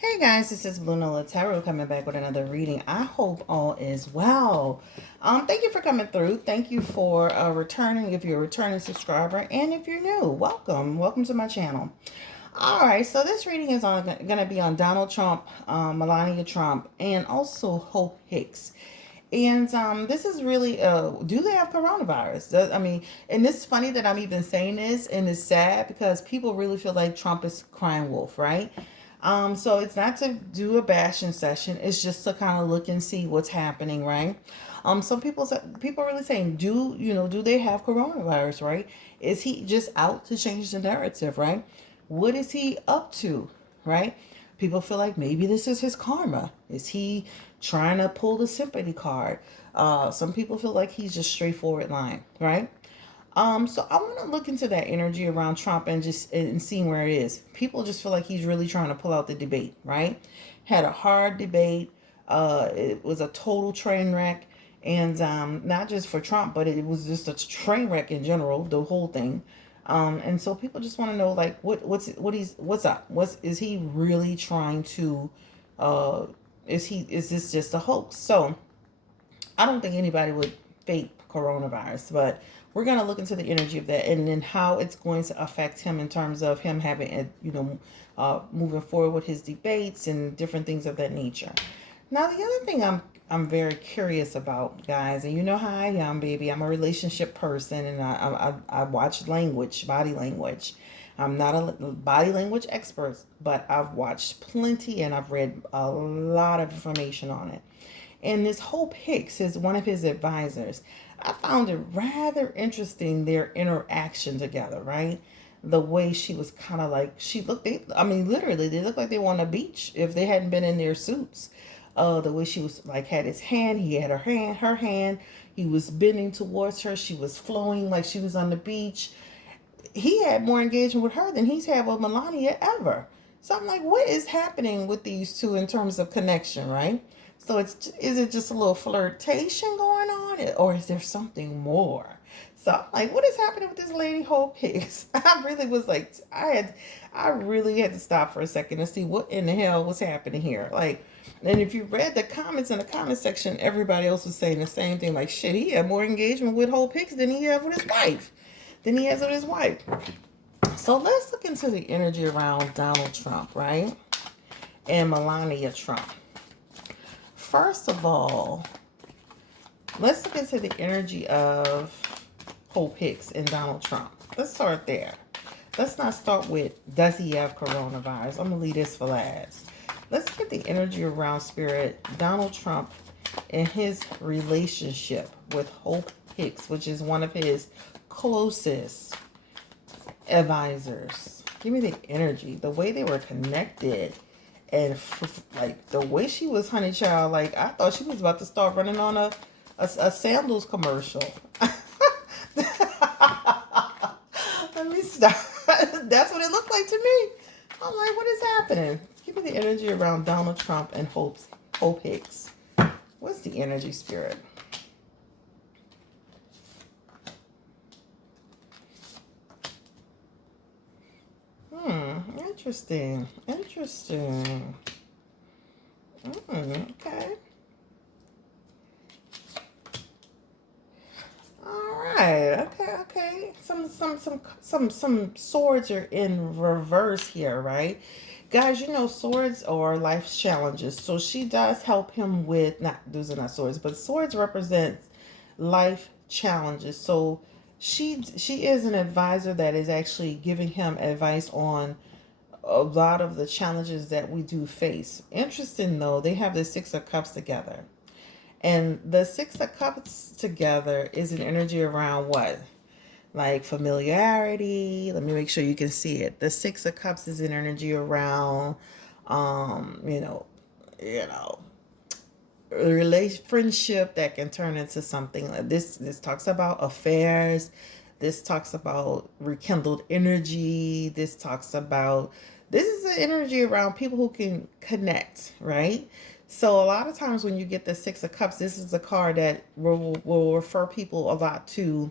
Hey guys, this is Nola coming back with another reading. I hope all is well. Thank you for coming through. Thank you for returning. If you're a returning subscriber, and if you're new, welcome to my channel. All right, so this reading is going to be on Donald Trump, Melania Trump, and also Hope Hicks. And this is really, do they have coronavirus? I mean, and it's funny that I'm even saying this, and it's sad because people really feel like Trump is crying wolf, right? So it's not to do a bashing session. It's just to kind of look and see what's happening, right? Some people are really saying, do they have coronavirus, right? Is he just out to change the narrative, right? What is he up to, right? People feel like maybe this is his karma. Is he trying to pull the sympathy card? Some people feel like he's just straightforward lying, right? So I want to look into that energy around Trump and just and seeing where it is. People just feel like he's really trying to pull out the debate, right? Had a hard debate. It was a total train wreck, and not just for Trump, but it was just a train wreck in general. The whole thing. And so people just want to know, like, what's up? Is he really trying to? Uh, is this just a hoax? So I don't think anybody would fake coronavirus, but we're going to look into the energy of that and then how it's going to affect him in terms of him having, moving forward with his debates and different things of that nature. Now, the other thing I'm very curious about, guys, and you know how I am, baby. I'm a relationship person, and I watch body language. I'm not a body language expert, but I've watched plenty and I've read a lot of information on it. And this Hope Hicks is one of his advisors. I found it rather interesting, their interaction together, right? The way she was kind of like, she looked, I mean, literally, they looked like they were on a beach if they hadn't been in their suits. The way she was like, had his hand, he had her hand, he was bending towards her, she was flowing like she was on the beach. He had more engagement with her than he's had with Melania ever. So I'm like, what is happening with these two in terms of connection, right? So is it just a little flirtation going on, or is there something more? So I'm like, what is happening with this lady Hope Hicks? I really was like, I really had to stop for a second to see what in the hell was happening here. Like, and if you read the comments in the comment section, everybody else was saying the same thing. Like, shit, he had more engagement with Hope Hicks than he had with his wife. Than he has with his wife. So let's look into the energy around Donald Trump, right? And Melania Trump. First of all, let's look into the energy of Hope Hicks and Donald Trump. Let's start there. Let's not start with, does he have coronavirus? I'm going to leave this for last. Let's get the energy around spirit, Donald Trump and his relationship with Hope Hicks, which is one of his closest advisors. Give me the energy, the way they were connected, and like the way she was honey child. Like I thought she was about to start running on a sandals commercial. Let me stop. That's what it looked like to me. I'm like, what is happening? Give me the energy around Donald Trump and Hope Hicks. What's the energy, spirit? Interesting. Interesting. Okay. All right. Okay. Okay. Some swords are in reverse here, right? Guys, you know swords are life challenges. So she does help him with, not, those are not swords, but swords represent life challenges. So she is an advisor that is actually giving him advice on a lot of the challenges that we do face. Interesting though, they have the Six of Cups together. And the Six of Cups together is an energy around what? Like familiarity. Let me make sure you can see it. The Six of Cups is an energy around um, you know, you know, friendship that can turn into something like this talks about affairs. This talks about rekindled energy. This is the energy around people who can connect, right? So a lot of times when you get the Six of Cups, this is a card that will refer people a lot to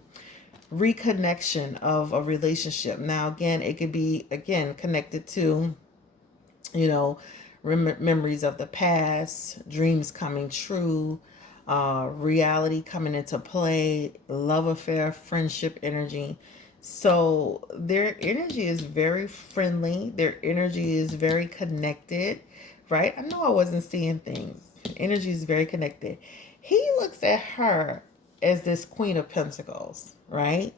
reconnection of a relationship. Now again, it could be again connected to, you know, memories of the past, dreams coming true, reality coming into play, love affair, friendship energy. So their energy is very friendly. Their energy is very connected, right? I know I wasn't seeing things. Energy is very connected. He looks at her as this Queen of Pentacles, right?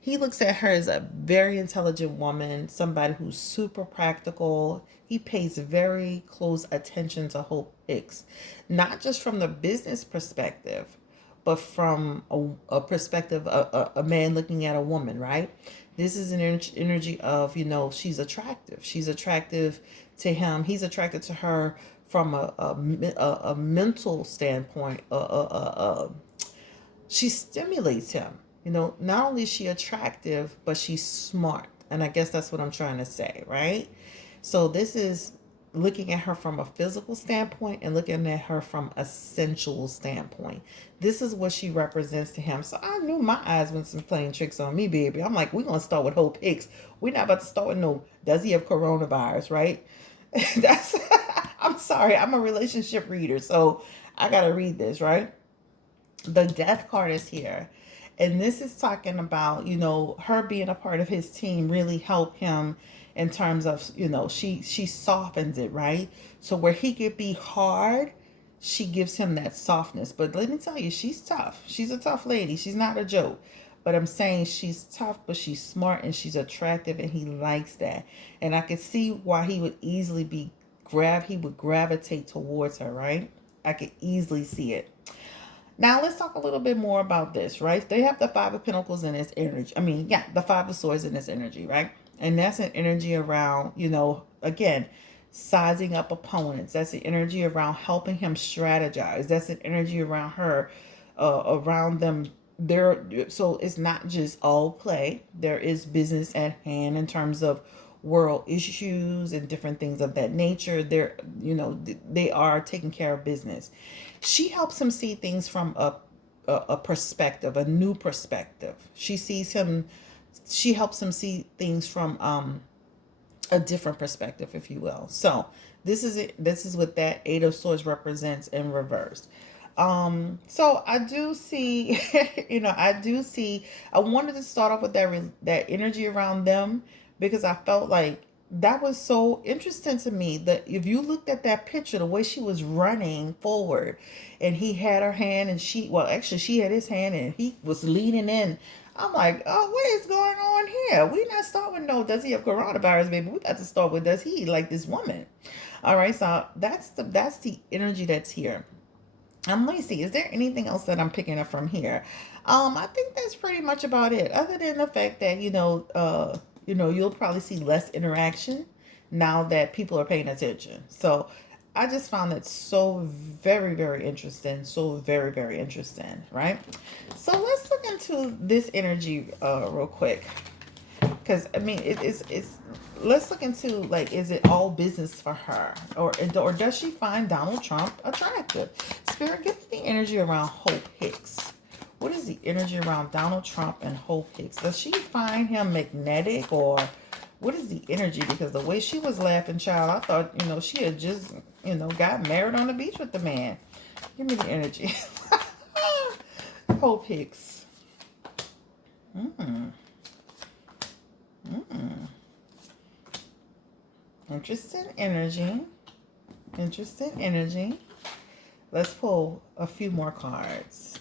He looks at her as a very intelligent woman, somebody who's super practical. He pays very close attention to Hope Hicks, not just from the business perspective, but from a perspective, a man looking at a woman, right? This is an energy of, she's attractive. She's attractive to him. He's attracted to her from a mental standpoint, she stimulates him. Not only is she attractive, but she's smart. And I guess that's what I'm trying to say, right? So this is looking at her from a physical standpoint and looking at her from a sensual standpoint. This is what she represents to him. So I knew my eyes went some playing tricks on me, baby. I'm like, we're going to start with Hope Hicks. We're not about to start with no, does he have coronavirus, right? That's, I'm sorry, I'm a relationship reader, so I got to read this, right? The death card is here. And this is talking about, her being a part of his team really helped him in terms of, she softens it, right? So where he could be hard, she gives him that softness. But let me tell you, she's tough. She's a tough lady. She's not a joke. But I'm saying she's tough, but she's smart and she's attractive, and he likes that. And I could see why he would easily he would gravitate towards her, right? I could easily see it. Now let's talk a little bit more about this, right? They have the Five of Pentacles in this energy. The Five of Swords in this energy, right? And that's an energy around, again, sizing up opponents. That's the energy around helping him strategize. That's an energy around her, around them. So it's not just all play. There is business at hand in terms of world issues and different things of that nature. They are taking care of business. She helps him see things from a perspective, a new perspective. She helps him see things from a different perspective, if you will. So this is it. This is what that Eight of Swords represents in reverse. So I do see, I wanted to start off with that energy around them, because I felt like that was so interesting to me, that if you looked at that picture, the way she was running forward and he had her hand and she had his hand and he was leaning in. I'm like, oh, what is going on here? We not start with no, does he have coronavirus, baby? We got to start with, does he like this woman? All right. So that's the energy that's here. Let me see. Is there anything else that I'm picking up from here? I think that's pretty much about it. Other than the fact that you'll probably see less interaction now that people are paying attention. So I just found that so very, very interesting. So very, very interesting, right? So let's look into this energy real quick, because it's let's look into, like, is it all business for her, or does she find Donald Trump attractive? Spirit, give me the energy around Hope Hicks. What is the energy around Donald Trump and Hope Hicks? Does she find him magnetic, or what is the energy? Because the way she was laughing, child, I thought, she had just, got married on the beach with the man. Give me the energy. Hope Hicks. Interesting energy. Interesting energy. Let's pull a few more cards.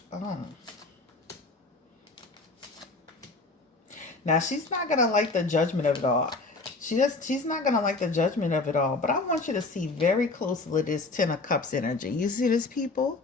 Now, she's not going to like the judgment of it all. She's not going to like the judgment of it all. But I want you to see very closely this Ten of Cups energy. You see these people?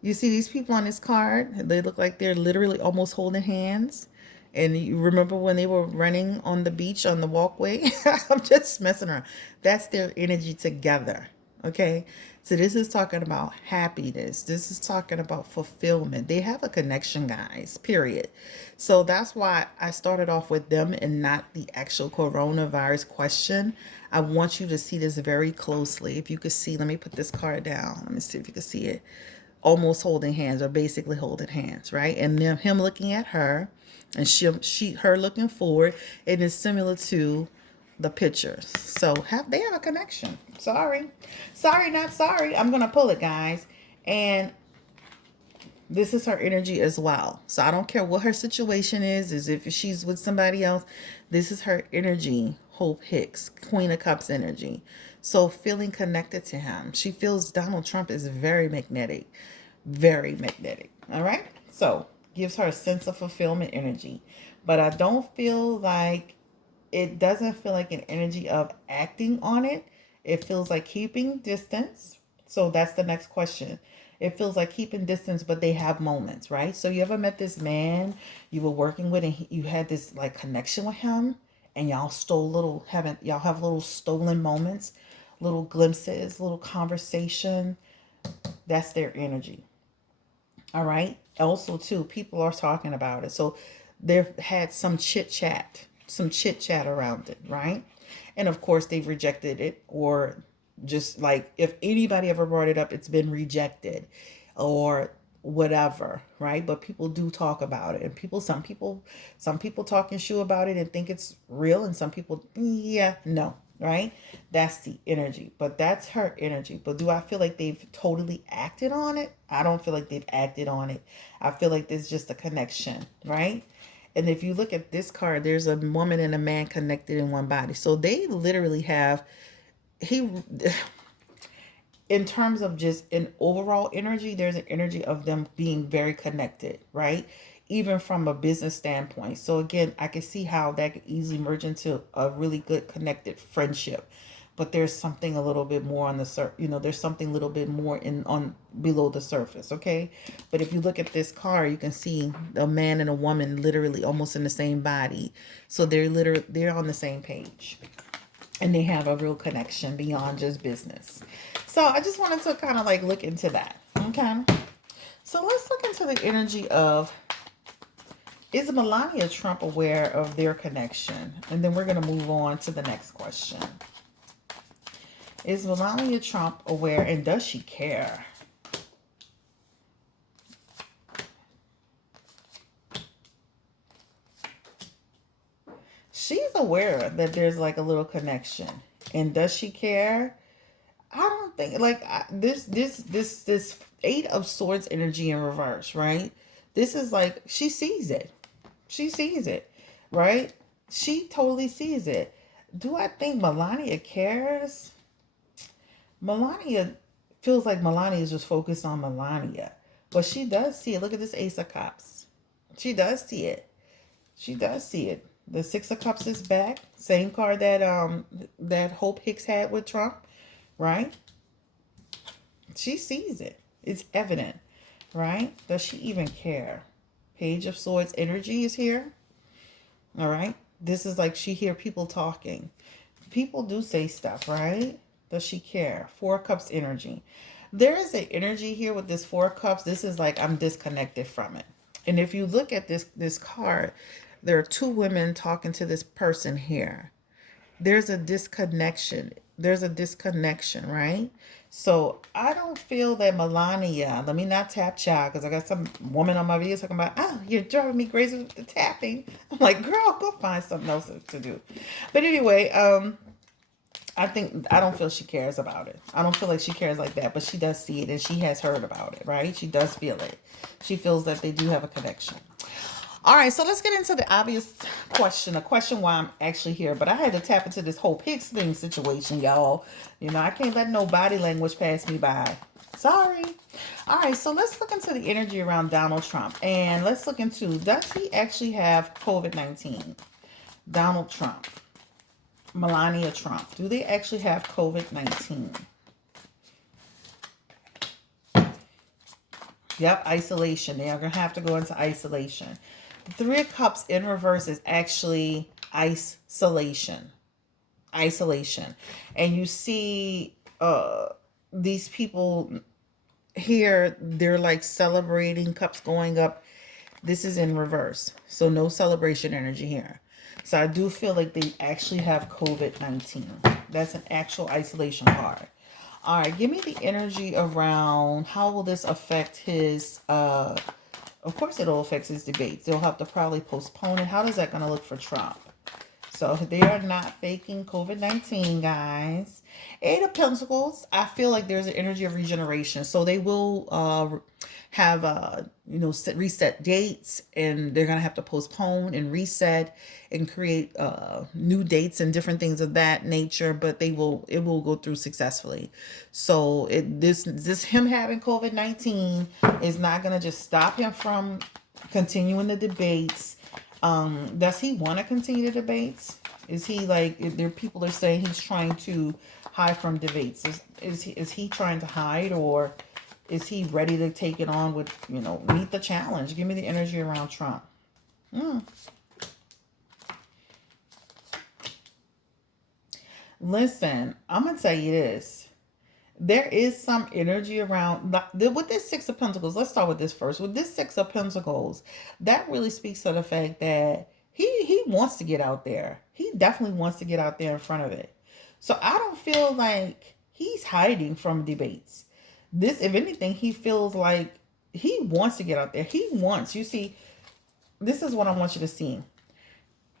You see these people on this card? They look like they're literally almost holding hands. And you remember when they were running on the beach, on the walkway? I'm just messing around. That's their energy together. Okay? So this is talking about happiness. This is talking about fulfillment. They have a connection, guys, period. So that's why I started off with them and not the actual coronavirus question. I want you to see this very closely. If you could see, let me put this card down. Let me see if you can see it. Almost holding hands, or basically holding hands, right? And then him looking at her, and her looking forward. It is similar to the pictures. So they have a connection. Sorry. Sorry, not sorry. I'm going to pull it, guys. And this is her energy as well. So I don't care what her situation is if she's with somebody else. This is her energy. Hope Hicks, Queen of Cups energy. So feeling connected to him. She feels Donald Trump is very magnetic. Very magnetic. All right. So gives her a sense of fulfillment energy. But I don't feel like, it doesn't feel like an energy of acting on it. It feels like keeping distance. So that's the next question. It feels like keeping distance, but they have moments, right? So you ever met this man you were working with, and you had this like connection with him, and y'all stole little, haven't y'all have little stolen moments, little glimpses, little conversation. That's their energy. All right. Also, too, people are talking about it. So they've had some chit chat around it, right? And of course, they've rejected it, or just like if anybody ever brought it up, it's been rejected or whatever, right? But people do talk about it, and some people talk and shoe about it and think it's real, and some people, yeah, no, right? That's the energy, but that's her energy. But do I feel like they've totally acted on it? I don't feel like they've acted on it. I feel like there's just a connection, right? And if you look at this card, there's a woman and a man connected in one body. So they literally have, he, in terms of just an overall energy, there's an energy of them being very connected, right? Even from a business standpoint. So again, I can see how that could easily merge into a really good connected friendship. But there's something a little bit more on the there's something a little bit more in on below the surface, okay? But if you look at this card, you can see a man and a woman literally almost in the same body. So they're on the same page. And they have a real connection beyond just business. So I just wanted to kind of like look into that. Okay. So let's look into the energy of, is Melania Trump aware of their connection? And then we're going to move on to the next question. Is Melania Trump aware, and does she care? She's aware that there's like a little connection. And does she care? I don't think like this Eight of Swords energy in reverse, right? This is like she sees it. She sees it, right? She totally sees it. Do I think Melania cares? Melania feels like Melania is just focused on Melania, but she does see it. Look at this Ace of Cups. She does see it. She does see it. The Six of Cups is back. Same card that Hope Hicks had with Trump, right? She sees it. It's evident, right? Does she even care? Page of Swords energy is here. All right. This is like she hear people talking. People do say stuff, right? Does she care? Four of Cups energy. There is an energy here with this Four of Cups. This is like I'm disconnected from it. And if you look at this card, there are two women talking to this person here. There's a disconnection. There's a disconnection, right? So I don't feel that Melania, let me not tap child, because I got some woman on my video talking about, oh, you're driving me crazy with the tapping. I'm like, girl, go find something else to do. But anyway, I don't feel she cares about it. I don't feel like she cares like that, but she does see it, and she has heard about it, right? She does feel it. She feels that they do have a connection. All right, so let's get into the obvious question, a question why I'm actually here. But I had to tap into this Hope Hicks thing situation, y'all. You know, I can't let no body language pass me by. Sorry. All right, so let's look into the energy around Donald Trump. And let's look into, does he actually have COVID-19? Donald Trump. Melania Trump. Do they actually have COVID-19? Yep, isolation. They are going to have to go into isolation. The Three of Cups in reverse is actually isolation. Isolation. And you see these people here, they're like celebrating, cups going up. This is in reverse. So no celebration energy here. So I do feel like they actually have COVID-19. That's an actual isolation card. All right, give me the energy around how will this affect his, of course it'll affect his debates. They'll have to probably postpone it. How is that going to look for Trump? So they are not faking COVID-19, guys. Eight of Pentacles, I feel like there's an energy of regeneration. So they will have reset dates, and they're gonna have to postpone and reset and create new dates and different things of that nature. But it will go through successfully. So this him having COVID-19 is not gonna just stop him from continuing the debates. Does he want to continue the debates? Is he like, if there people are saying he's trying to hide from debates? Is he trying to hide, or is he ready to take it on with, meet the challenge? Give me the energy around Trump. Listen, I'm gonna tell you this. There is some energy around with this Six of Pentacles. Let's start with this first. With this Six of Pentacles, that really speaks to the fact that he wants to get out there. He definitely wants to get out there in front of it. So I don't feel like he's hiding from debates. This, if anything, he feels like he wants to get out there. He wants, you see, this is what I want you to see.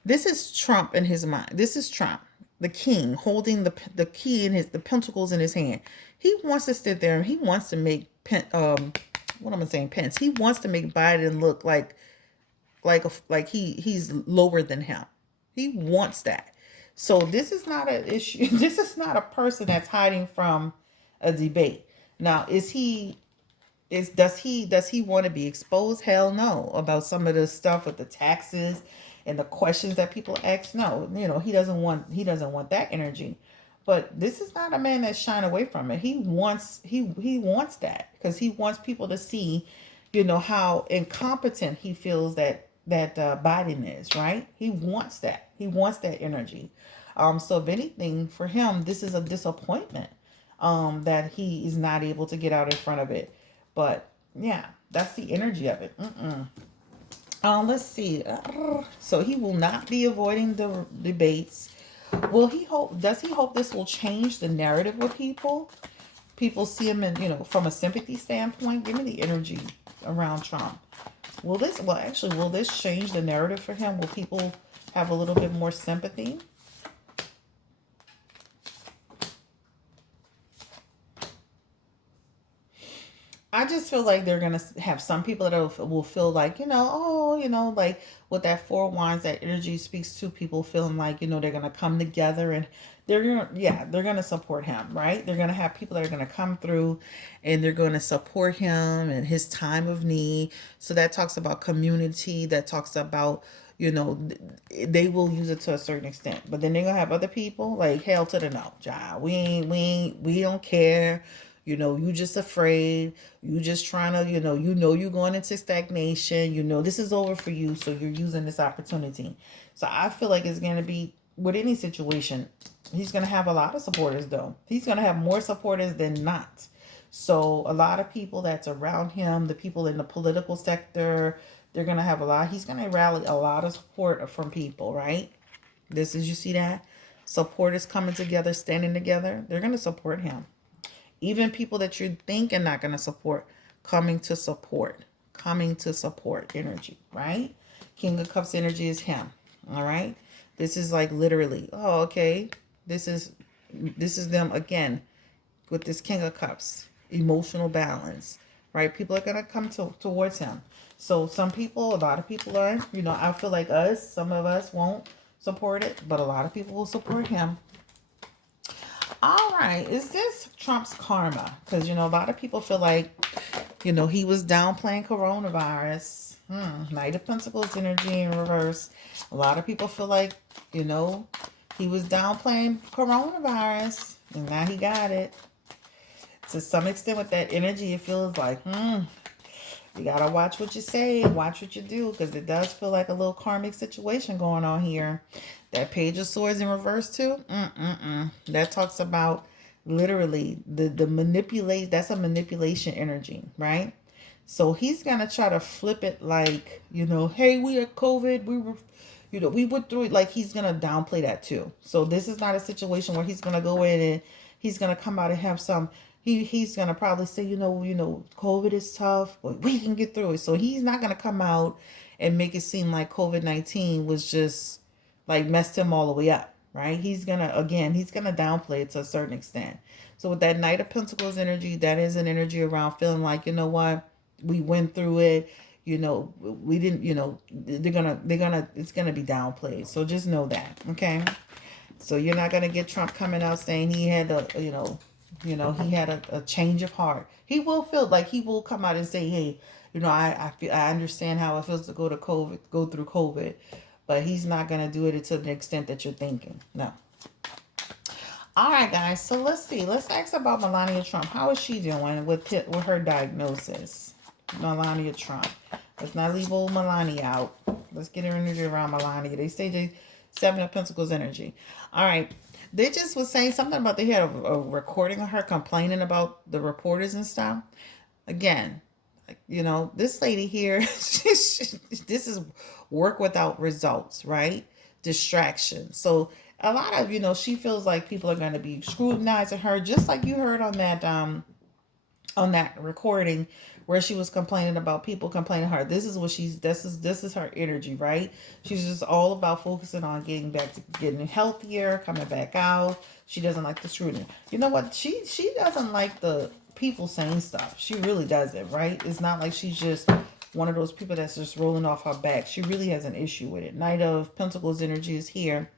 This is Trump in his mind. This is Trump, the king, holding the key in the pentacles in his hand. He wants to sit there and he wants to make what am I saying, Pence. He wants to make Biden look like he's lower than him. He wants that. So this is not an issue. This is not a person that's hiding from a debate. Now, does he want to be exposed? Hell no. About some of the stuff with the taxes and the questions that people ask. No, he doesn't want that energy. But this is not a man that's shying away from it. He wants that, because he wants people to see, how incompetent he feels that Biden is, right? He wants that. He wants that energy. So if anything, for him, this is a disappointment that he is not able to get out in front of it. But yeah, that's the energy of it. Let's see. So he will not be avoiding the debates. Does he hope this will change the narrative with people? People see him in, from a sympathy standpoint. Give me the energy around Trump. Will this change the narrative for him? Will people have a little bit more sympathy? I just feel like they're going to have some people that will feel like, like with that Four of Wands, that energy speaks to people feeling like, they're going to come together, and they're going to support him, right? They're going to have people that are going to come through and they're going to support him in his time of need. So that talks about community, that talks about, they will use it to a certain extent. But then they're going to have other people like, hell to the no, child. We don't care. You just afraid. You just trying to, you're going into stagnation. This is over for you. So you're using this opportunity. So I feel like it's going to be, with any situation, he's going to have a lot of supporters, though. He's going to have more supporters than not. So a lot of people that's around him, the people in the political sector, they're going to have he's going to rally a lot of support from people, right? You see that? Support is coming together, standing together. They're going to support him. Even people that you think are not going to support, coming to support energy, right? King of Cups energy is him, all right? This is like literally, oh, okay. This is them again with this King of Cups, emotional balance, right? People are going to come towards him. So a lot of people are, I feel like some of us won't support it, but a lot of people will support him. All right, is this Trump's karma? Because, a lot of people feel like, he was downplaying coronavirus. Knight of Pentacles energy in reverse. A lot of people feel like, he was downplaying coronavirus, and now he got it. To some extent with that energy, it feels like, you got to watch what you say, watch what you do, because it does feel like a little karmic situation going on here. That Page of Swords in reverse too. That talks about literally the manipulate. That's a manipulation energy, right? So he's gonna try to flip it like, hey, we had COVID. We were, we went through it. Like, he's gonna downplay that too. So this is not a situation where he's gonna go in and he's gonna come out and have some. He's gonna probably say, COVID is tough, but we can get through it. So he's not gonna come out and make it seem like COVID-19 was just like messed him all the way up. right? He's gonna, again, he's gonna downplay it to a certain extent. So with that Knight of Pentacles energy, that is an energy around feeling like, you know what, we went through it. You know, we didn't. You know, they're gonna. It's gonna be downplayed. So just know that, okay? So you're not gonna get Trump coming out saying he had a, he had a change of heart. He will feel like he will come out and say, hey, I understand how it feels to go through COVID, but he's not gonna do it to the extent that you're thinking. No. All right, guys. So let's see. Let's ask about Melania Trump. How is she doing with her diagnosis? Melania Trump. Let's not leave old Melania out. Let's get her energy around Melania. They say the Seven of Pentacles energy. All right. They just was saying something about they had a recording of her complaining about the reporters and stuff. Again, this lady here, this is work without results, right? Distraction. So a lot of, she feels like people are going to be scrutinizing her, just like you heard on that recording where she was complaining about people complaining to her. This is her energy, right? She's just all about focusing on getting back to getting healthier, coming back out. She doesn't like the scrutiny. You know what? She doesn't like the people saying stuff. She really doesn't, right? It's not like she's just one of those people that's just rolling off her back. She really has an issue with it. Knight of Pentacles energy is here.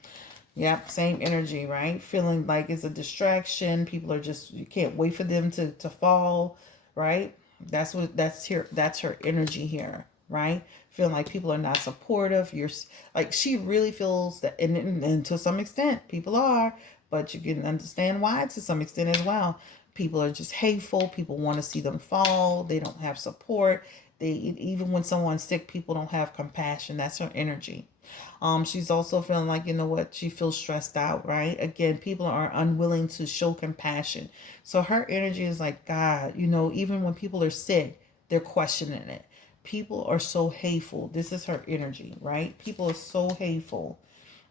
Yep, same energy, right? Feeling like it's a distraction. People are just, you can't wait for them to fall, right? That's her energy here, right? Feeling like people are not supportive. You're like, she really feels that, and to some extent, people are, but you can understand why to some extent as well. People are just hateful. People want to see them fall. They don't have support. Even when someone's sick, people don't have compassion. That's her energy. She's also feeling like, she feels stressed out, right? Again, people are unwilling to show compassion. So her energy is like, God, even when people are sick, they're questioning it. People are so hateful. This is her energy, right? People are so hateful.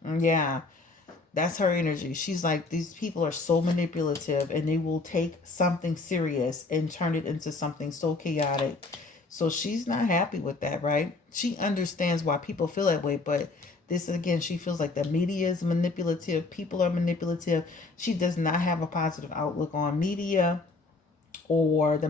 Yeah, that's her energy. She's like, these people are so manipulative and they will take something serious and turn it into something so chaotic. So she's not happy with that, right? She understands why people feel that way, but this again, she feels like the media is manipulative. People are manipulative. She does not have a positive outlook on media or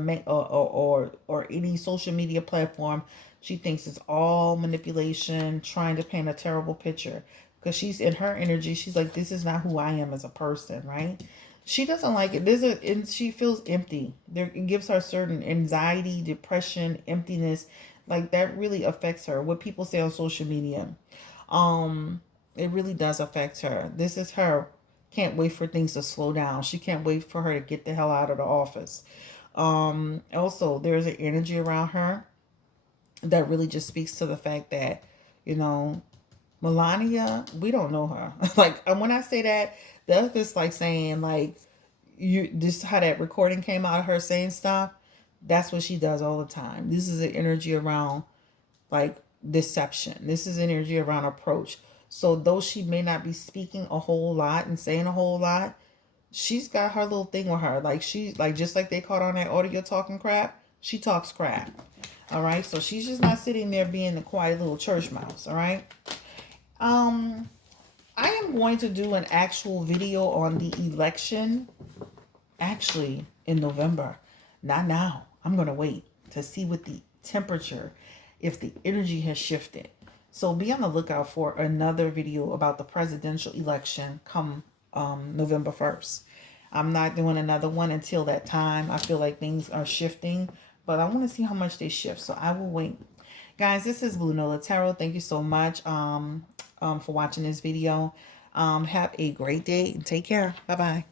or any social media platform. She thinks it's all manipulation, trying to paint a terrible picture. Because she's in her energy, she's like, this is not who I am as a person, right? She doesn't like it. And she feels empty. It gives her certain anxiety, depression, emptiness. Like that really affects her. What people say on social media, it really does affect her. This is her. Can't wait for things to slow down. She can't wait for her to get the hell out of the office. Also, there's an energy around her that really just speaks to the fact that, you know, Melania, we don't know her. Like, and when I say that, that's just like saying, like, this how that recording came out of her saying stuff. That's what she does all the time. This is an energy around like deception. This is energy around approach. So though she may not be speaking a whole lot and saying a whole lot, she's got her little thing with her. Like she's like, just like they caught on that audio talking crap, she talks crap. All right. So she's just not sitting there being a quiet little church mouse. All right. Um, I am going to do an actual video on the election actually in November. Not now. I'm going to wait to see what the temperature, if the energy has shifted. So be on the lookout for another video about the presidential election come November 1st. I'm not doing another one until that time. I feel like things are shifting, but I want to see how much they shift. So I will wait. Guys, this is Blue Nola Tarot. Thank you so much for watching this video. Have a great day and take care. Bye-bye.